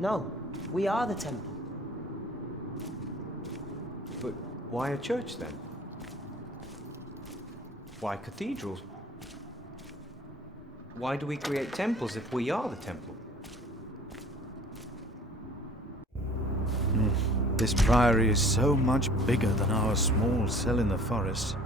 No, we are the temple. But why a church then? Why cathedrals? Why do we create temples if we are the temple? This priory is so much bigger than our small cell in the forest.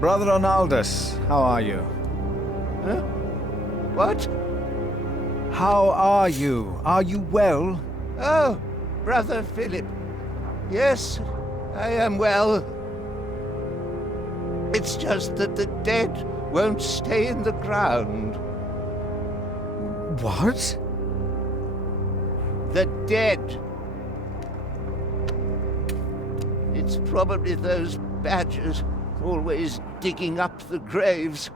Brother Ronaldus, how are you? Huh? What? How are you? Are you well? Oh, Brother Philip. Yes, I am well. It's just that the dead won't stay in the ground. What? The dead. It's probably those badgers always digging up the graves.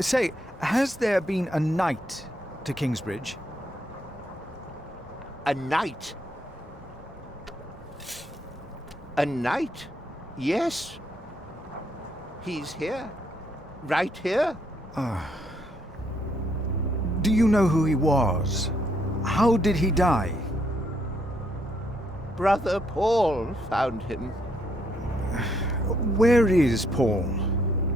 Say, has there been a knight to Kingsbridge? A knight? A knight? Yes. He's here. Right here. Do you know who he was? How did he die? Brother Paul found him. Where is Paul?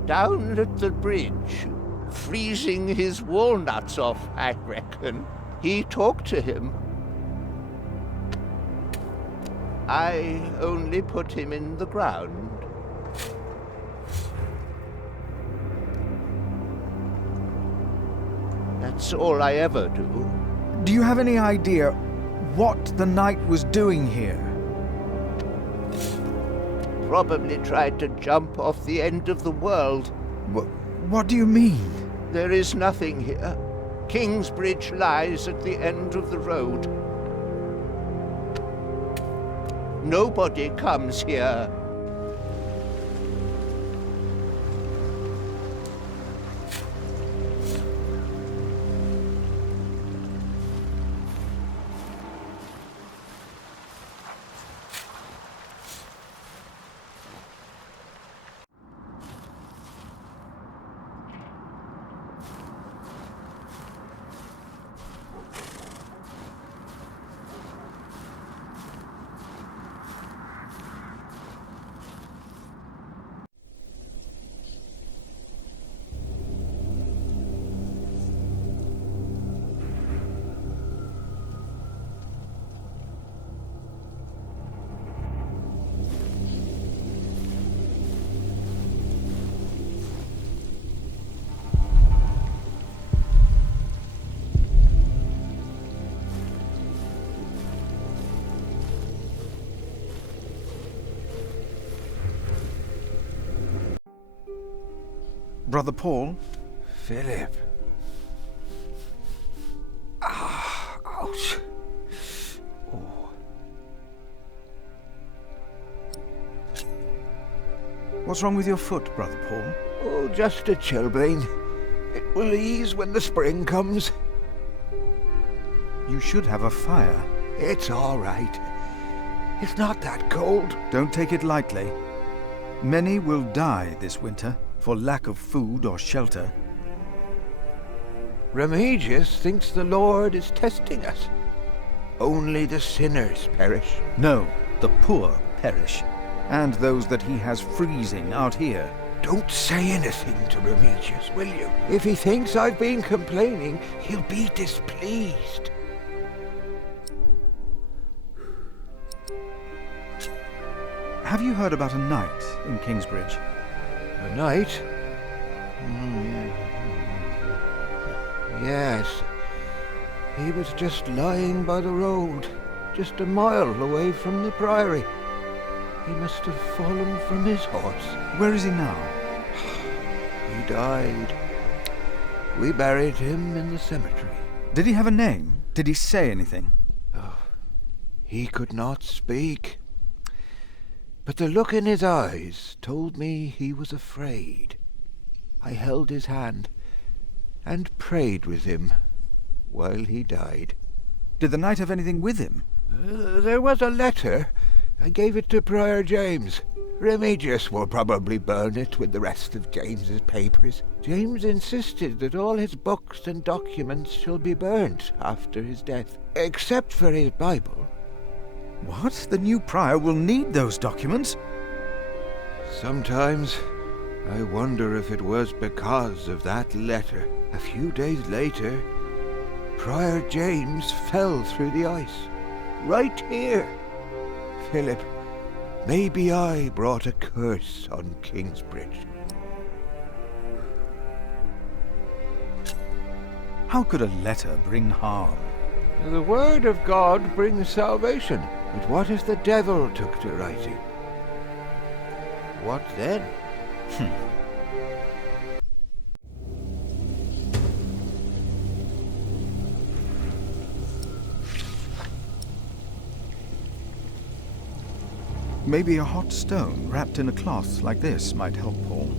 Down at the bridge, freezing his walnuts off, I reckon. He talked to him. I only put him in the ground. That's all I ever do. Do you have any idea what the knight was doing here? Probably tried to jump off the end of the world. What do you mean? There is nothing here. Kingsbridge lies at the end of the road. Nobody comes here. Brother Paul? Philip. Ouch. Oh. What's wrong with your foot, Brother Paul? Oh, just a chilblain. It will ease when the spring comes. You should have a fire. It's all right. It's not that cold. Don't take it lightly. Many will die this winter for lack of food or shelter. Remigius thinks the Lord is testing us. Only the sinners perish. No, the poor perish, and those that he has freezing out here. Don't say anything to Remigius, will you? If he thinks I've been complaining, he'll be displeased. Have you heard about a knight in Kingsbridge? A knight? Yes. He was just lying by the road, just a mile away from the priory. He must have fallen from his horse. Where is he now? He died. We buried him in the cemetery. Did he have a name? Did he say anything? Oh, he could not speak. But the look in his eyes told me he was afraid. I held his hand and prayed with him while he died. Did the knight have anything with him? There was a letter. I gave it to Prior James. Remigius will probably burn it with the rest of James's papers. James insisted that all his books and documents shall be burnt after his death, except for his Bible. What? The new prior will need those documents? Sometimes I wonder if it was because of that letter. A few days later, Prior James fell through the ice. Right here. Philip, maybe I brought a curse on Kingsbridge. How could a letter bring harm? The word of God brings salvation. But what if the devil took to writing? What then? Maybe a hot stone wrapped in a cloth like this might help Paul.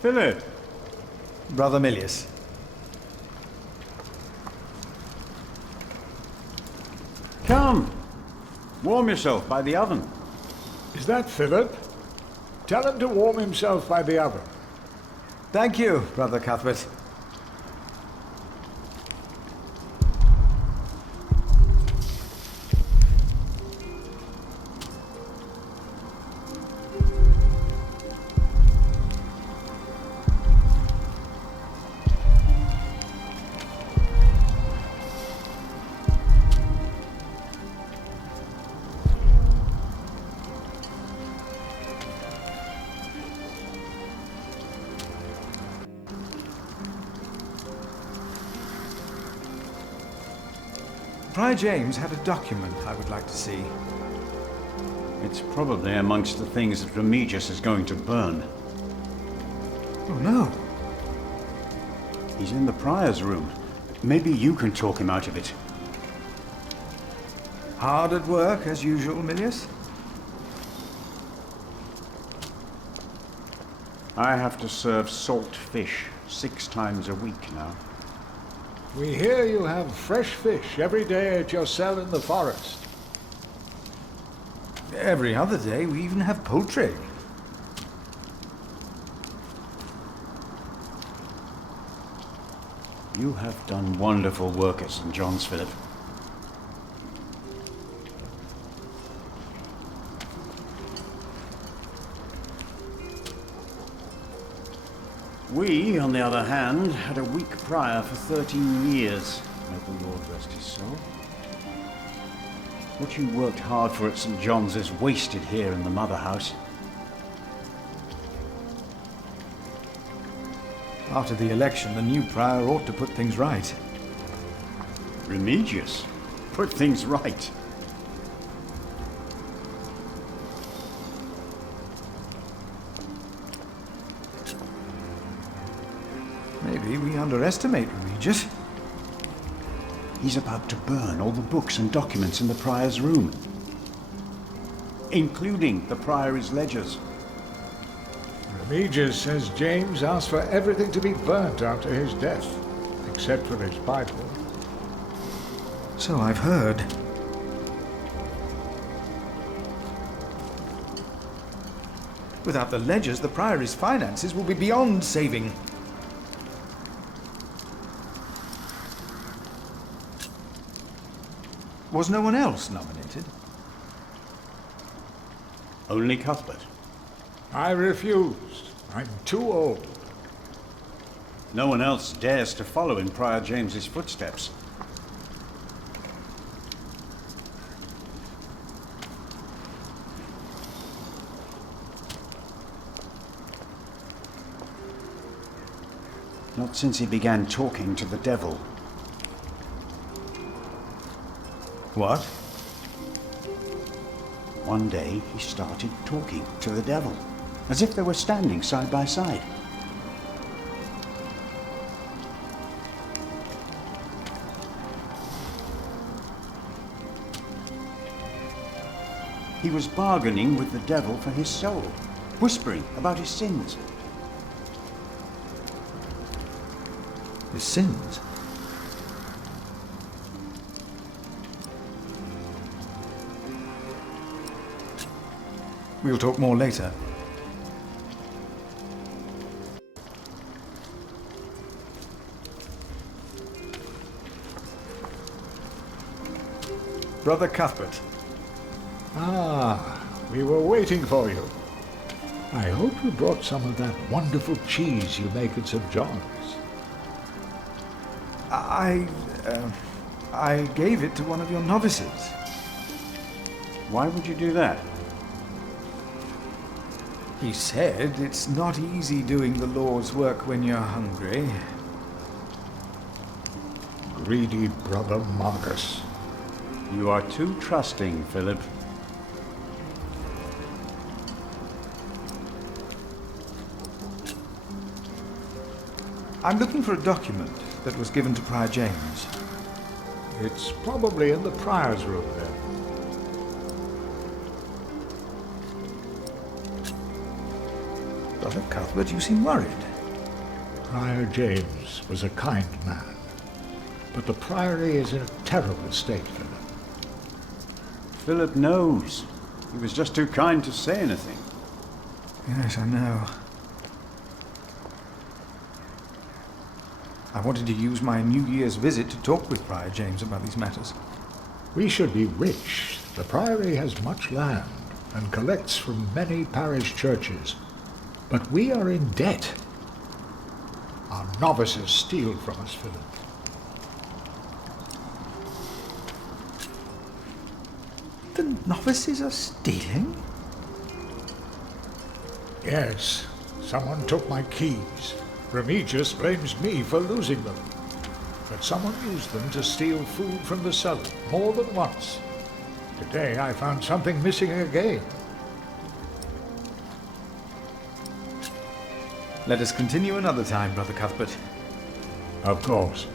Philip! Brother Milius. Come! Warm yourself by the oven. Is that Philip? Tell him to warm himself by the oven. Thank you, Brother Cuthbert. Prior James had a document I would like to see. It's probably amongst the things that Remigius is going to burn. Oh no! He's in the prior's room. Maybe you can talk him out of it. Hard at work, as usual, Milius? I have to serve salt fish 6 times a week now. We hear you have fresh fish every day at your cell in the forest. Every other day, we even have poultry. You have done wonderful work at St. John's, Philip. We, on the other hand, had a weak prior for 13 years. May the Lord rest his soul. What you worked hard for at St. John's is wasted here in the mother house. After the election, the new prior ought to put things right. Remigius, put things right. Maybe we underestimate Remigius. He's about to burn all the books and documents in the prior's room, including the priory's ledgers. Remigius says James asked for everything to be burnt after his death, except for his Bible. So I've heard. Without the ledgers, the priory's finances will be beyond saving. Was no one else nominated? Only Cuthbert. I refused. I'm too old. No one else dares to follow in Prior James's footsteps. Not since he began talking to the devil. What? One day he started talking to the devil, as if they were standing side by side. He was bargaining with the devil for his soul, whispering about his sins. His sins? We'll talk more later. Brother Cuthbert. Ah, we were waiting for you. I hope you brought some of that wonderful cheese you make at St. John's. I gave it to one of your novices. Why would you do that? He said it's not easy doing the Lord's work when you're hungry. Greedy brother Marcus. You are too trusting, Philip. I'm looking for a document that was given to Prior James. It's probably in the prior's room then. Brother Cuthbert, you seem worried. Prior James was a kind man, but the priory is in a terrible state, Philip. Philip knows. He was just too kind to say anything. Yes, I know. I wanted to use my New Year's visit to talk with Prior James about these matters. We should be rich. The priory has much land and collects from many parish churches. But we are in debt. Our novices steal from us, Philip. The novices are stealing? Yes, someone took my keys. Remigius blames me for losing them. But someone used them to steal food from the cellar more than once. Today I found something missing again. Let us continue another time, Brother Cuthbert. Of course.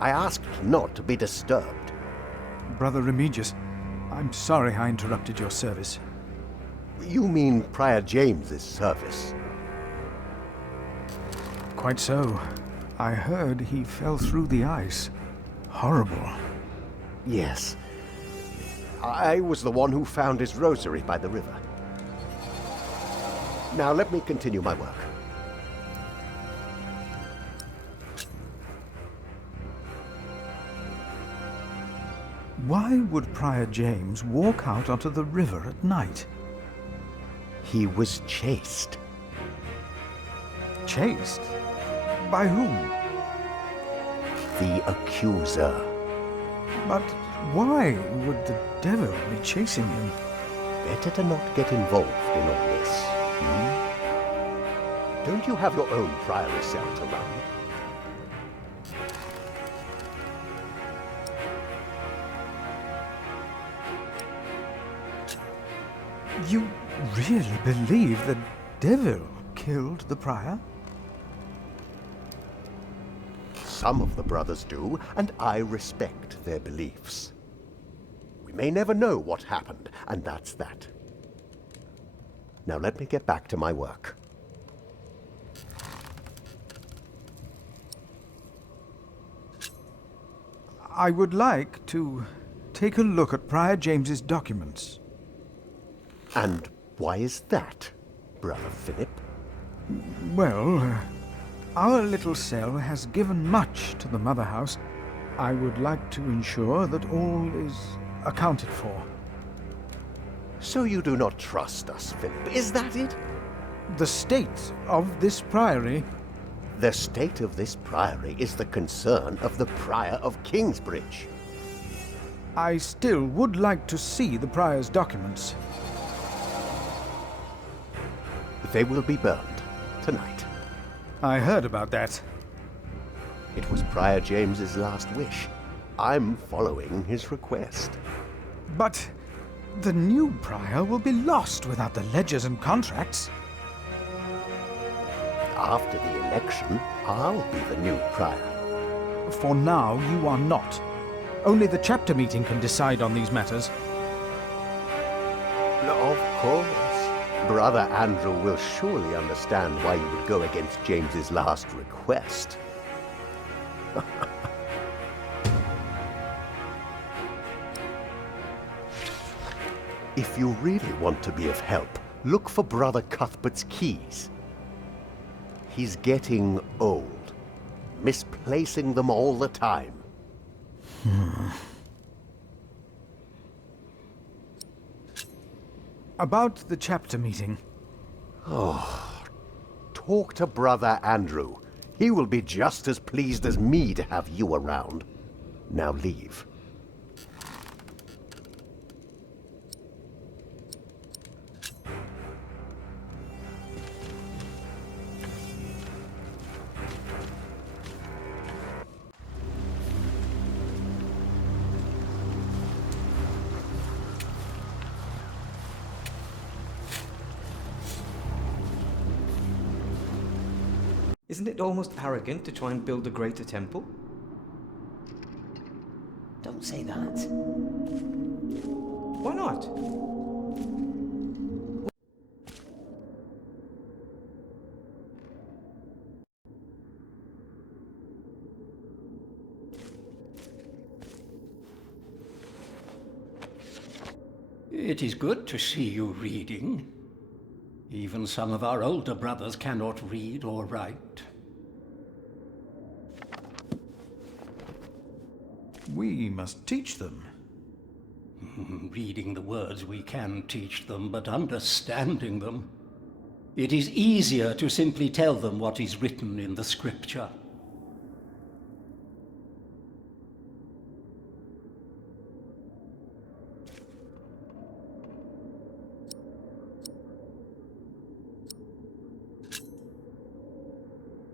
I asked not to be disturbed. Brother Remigius, I'm sorry I interrupted your service. You mean Prior James's service? Quite so. I heard he fell through the ice. Horrible. Yes. I was the one who found his rosary by the river. Now let me continue my work. Why would Prior James walk out onto the river at night? He was chased. Chased? By whom? The accuser. But why would the devil be chasing him? Better to not get involved in all this. Don't you have your own priory cell to run? You really believe the devil killed the prior? Some of the brothers do, and I respect their beliefs. We may never know what happened, and that's that. Now let me get back to my work. I would like to take a look at Prior James's documents. And why is that, Brother Philip? Well, our little cell has given much to the mother house. I would like to ensure that all is accounted for. So you do not trust us, Philip, is that it? The state of this priory... The state of this priory is the concern of the Prior of Kingsbridge. I still would like to see the prior's documents. They will be burned tonight. I heard about that. It was Prior James's last wish. I'm following his request. But the new prior will be lost without the ledgers and contracts. After the election, I'll be the new prior. For now, you are not. Only the chapter meeting can decide on these matters. Of course. Brother Andrew will surely understand why you would go against James's last request. If you really want to be of help, look for Brother Cuthbert's keys. He's getting old, misplacing them all the time. About the chapter meeting. Talk to Brother Andrew. He will be just as pleased as me to have you around. Now leave. Isn't it almost arrogant to try and build a greater temple? Don't say that. Why not? It is good to see you reading. Even some of our older brothers cannot read or write. We must teach them. Reading the words we can teach them, but understanding them. It is easier to simply tell them what is written in the scripture.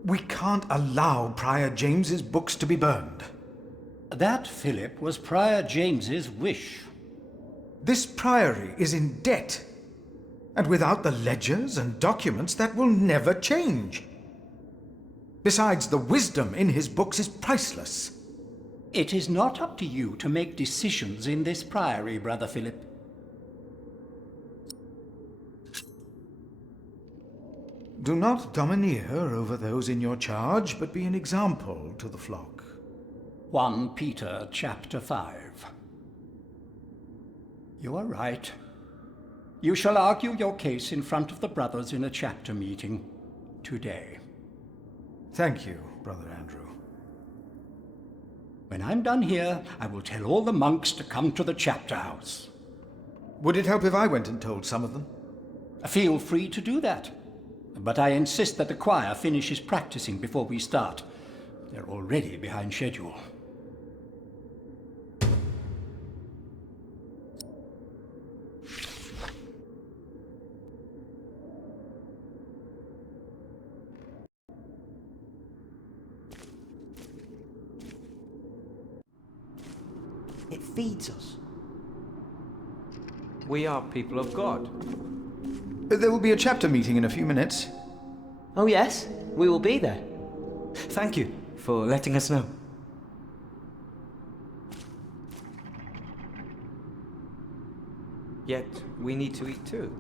We can't allow Prior James's books to be burned. That, Philip, was Prior James's wish. This priory is in debt. And without the ledgers and documents, that will never change. Besides, the wisdom in his books is priceless. It is not up to you to make decisions in this priory, Brother Philip. Do not domineer over those in your charge, but be an example to the flock. 1 Peter chapter 5. You are right. You shall argue your case in front of the brothers in a chapter meeting today. Thank you, Brother Andrew. When I'm done here, I will tell all the monks to come to the chapter house. Would it help if I went and told some of them? Feel free to do that. But I insist that the choir finishes practicing before we start. They're already behind schedule. It feeds us. We are people of God. There will be a chapter meeting in a few minutes. Oh yes, we will be there. Thank you for letting us know. Yet, we need to eat too.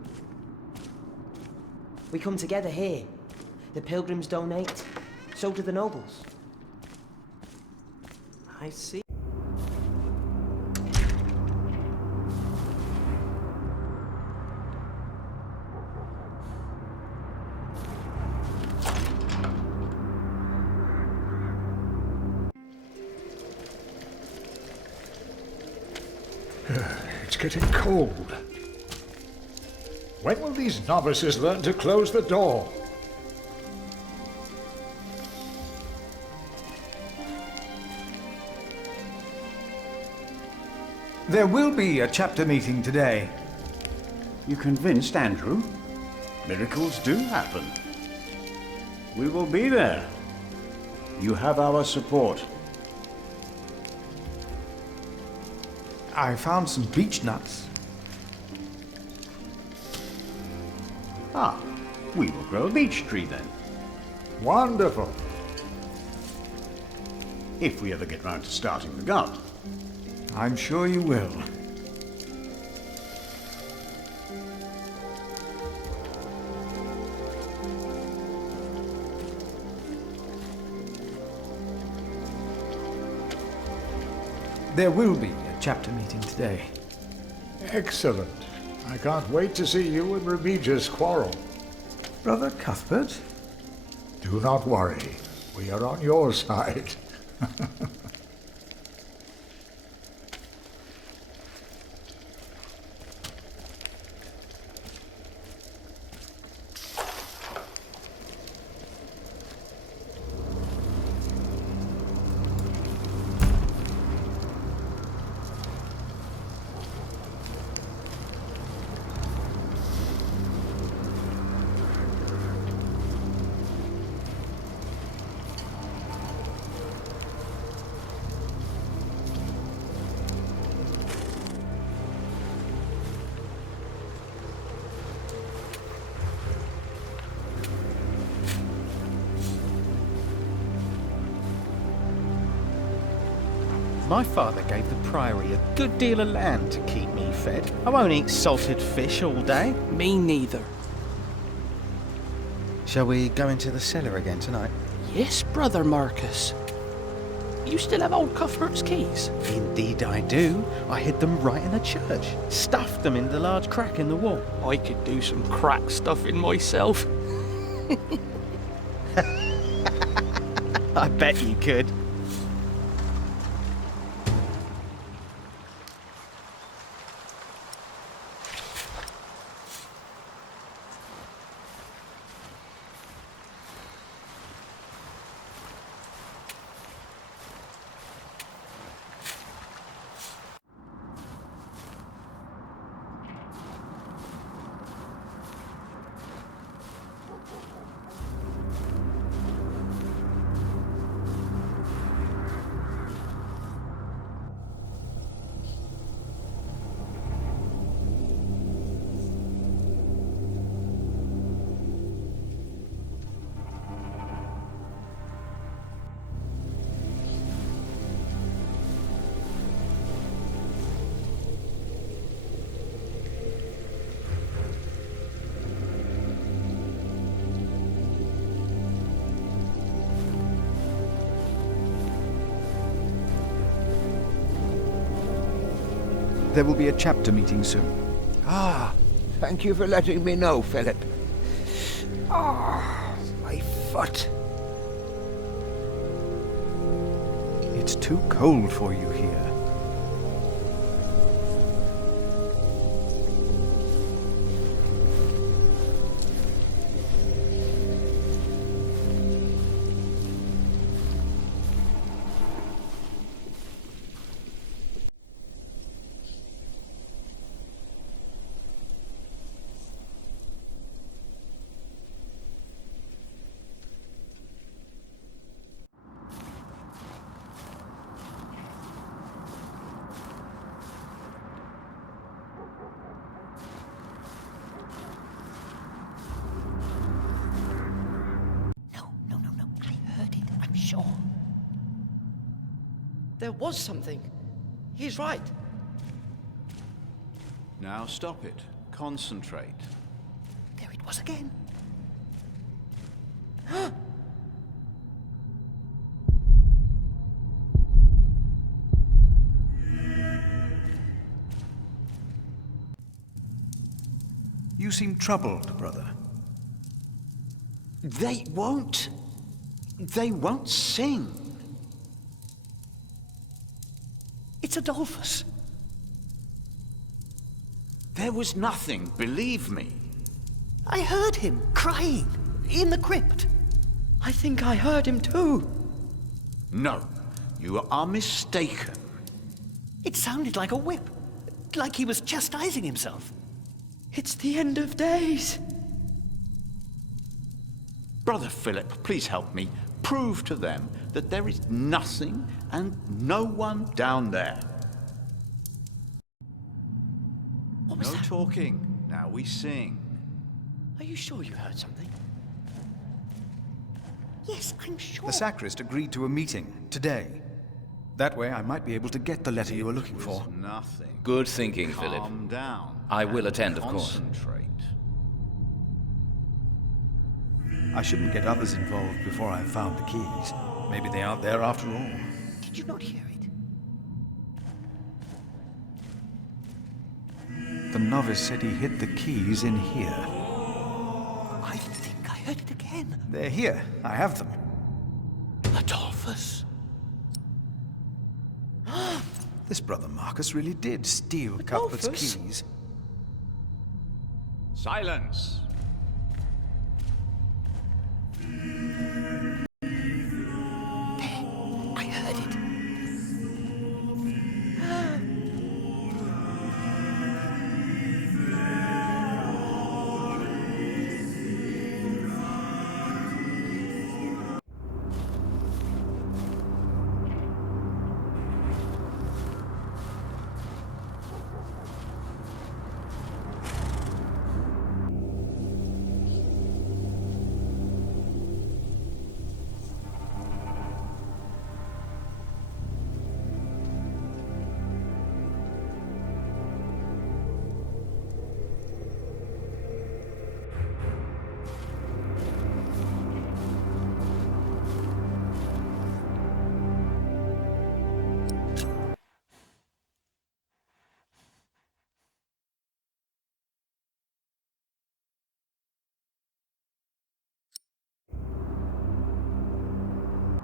We come together here. The pilgrims donate, so do the nobles. I see. It's getting cold. When will these novices learn to close the door? There will be a chapter meeting today. You convinced Andrew? Miracles do happen. We will be there. You have our support. I found some beech nuts. Ah, we will grow a beech tree then. Wonderful. If we ever get round to starting the garden. I'm sure you will. There will be a chapter meeting today. Excellent. I can't wait to see you and Remigius quarrel. Brother Cuthbert? Do not worry. We are on your side. My father gave the priory a good deal of land to keep me fed. I won't eat salted fish all day. Me neither. Shall we go into the cellar again tonight? Yes, Brother Marcus. You still have old Cuthbert's keys? Indeed I do. I hid them right in the church. Stuffed them in the large crack in the wall. I could do some crack stuffing myself. I bet you could. There will be a chapter meeting soon. Ah, thank you for letting me know, Philip. Ah, my foot. It's too cold for you here. There was something. He's right. Now stop it. Concentrate. There it was again. You seem troubled, brother. They won't sing. It's Adolphus. There was nothing, believe me. I heard him crying in the crypt. I think I heard him too. No, you are mistaken. It sounded like a whip, like he was chastising himself. It's the end of days. Brother Philip, please help me. Prove to them that there is nothing and no one down there. What was No that? talking. Now we sing. Are you sure you heard something? Yes, I'm sure. The sacrist agreed to a meeting today. That way I might be able to get the letter you were looking for. Nothing. Good thinking, Philip. Calm down. I will attend, of course. Concentrate. I shouldn't get others involved before I've found the keys. Maybe they aren't there after all. Did you not hear it? The novice said he hid the keys in here. I think I heard it again. They're here. I have them. Adolphus. This brother Marcus really did steal Cuthbert's Adolphus? keys. Silence. I heard it.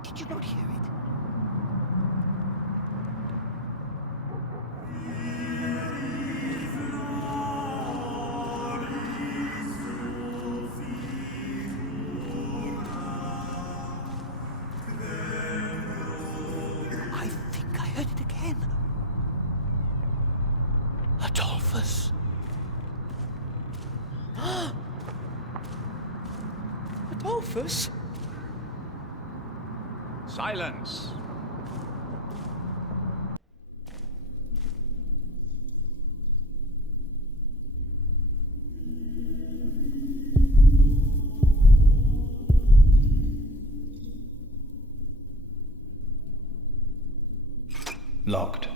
Did you not hear it? I think I heard it again. Adolphus. Adolphus? Silence. Locked.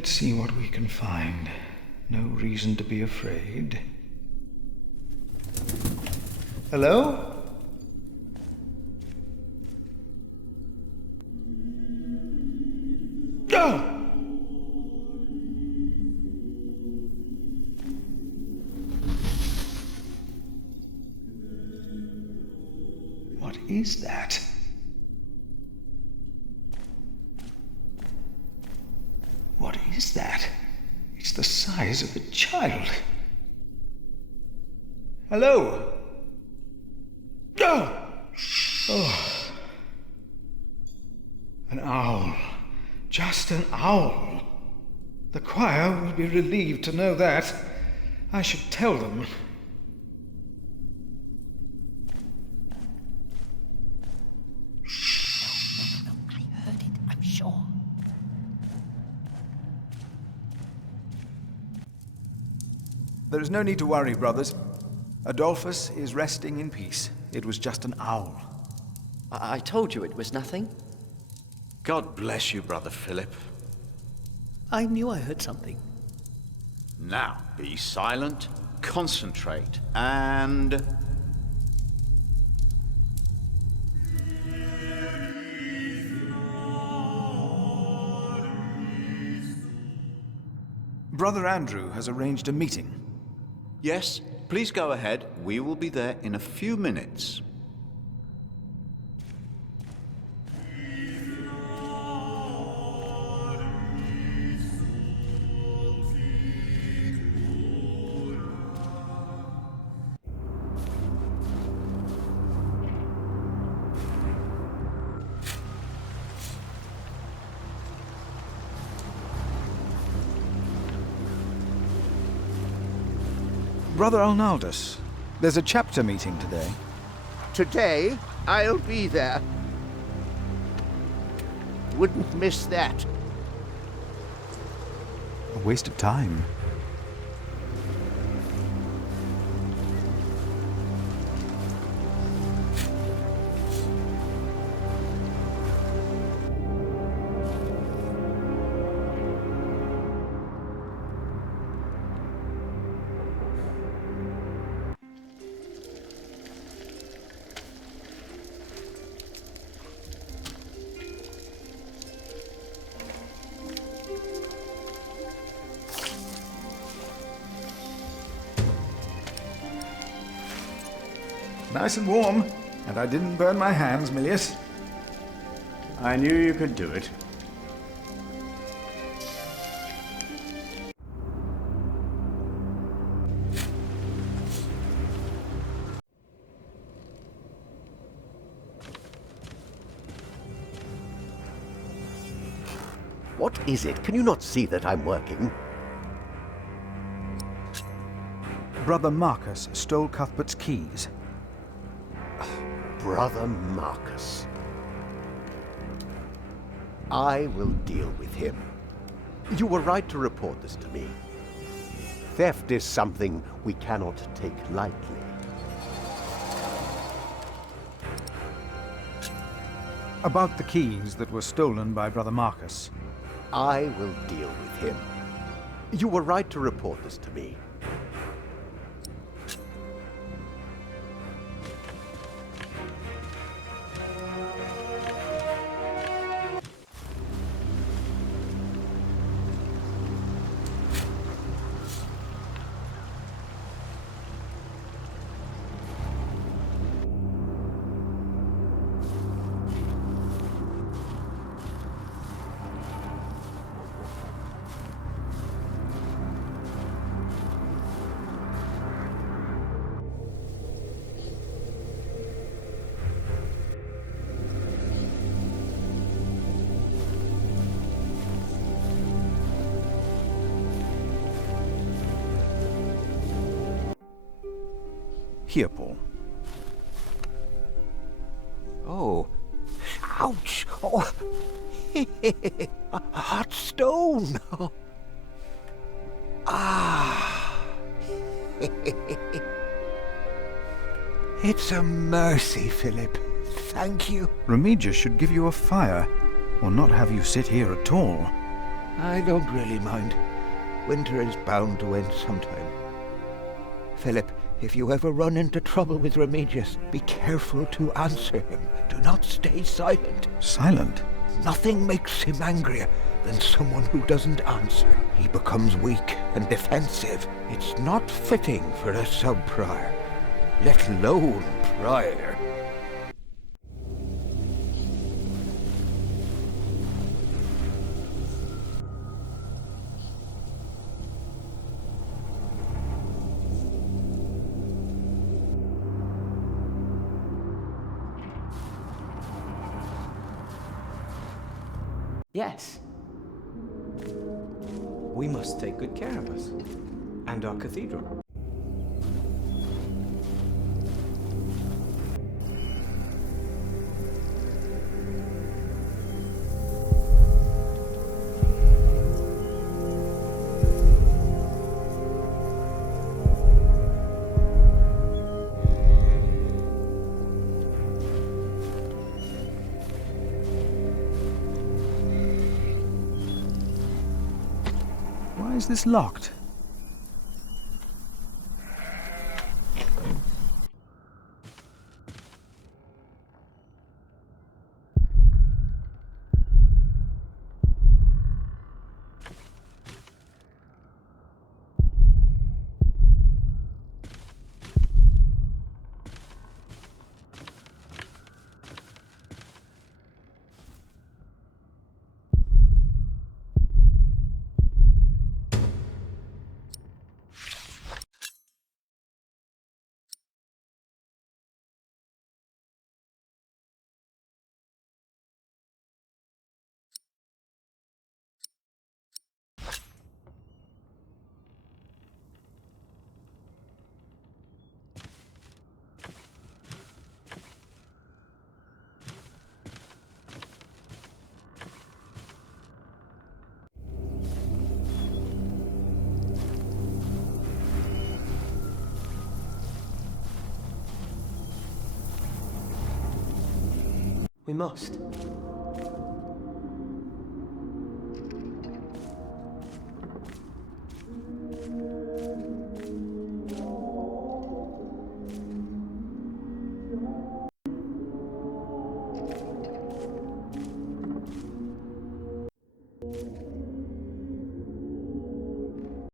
Let's see what we can find. No reason to be afraid. Hello? Ah! What is that? What is that? It's the size of a child. Hello? Ah! Oh. An owl. Just an owl. The choir will be relieved to know that. I should tell them. I heard it, I'm sure. There is no need to worry, brothers. Adolphus is resting in peace. It was just an owl. I told you it was nothing. God bless you, Brother Philip. I knew I heard something. Now, be silent, concentrate, and... Brother Andrew has arranged a meeting. Yes, please go ahead. We will be there in a few minutes. Brother Arnaldus, there's a chapter meeting today. Today, I'll be there. Wouldn't miss that. A waste of time. Nice and warm, and I didn't burn my hands, Milius. I knew you could do it. What is it? Can you not see that I'm working? Brother Marcus stole Cuthbert's keys. Brother Marcus. I will deal with him. You were right to report this to me. Theft is something we cannot take lightly. About the keys that were stolen by Brother Marcus. I will deal with him. You were right to report this to me. Here, Paul. Oh. Ouch! Oh. A hot stone! Ah! It's a mercy, Philip. Thank you. Remigius should give you a fire, or not have you sit here at all. I don't really mind. Winter is bound to end sometime. Philip, if you ever run into trouble with Remigius, be careful to answer him. Do not stay silent. Silent? Nothing makes him angrier than someone who doesn't answer. He becomes weak and defensive. It's not fitting for a sub-prior, let alone prior. Yes. We must take good care of us. And our cathedral. Why is this locked? We must.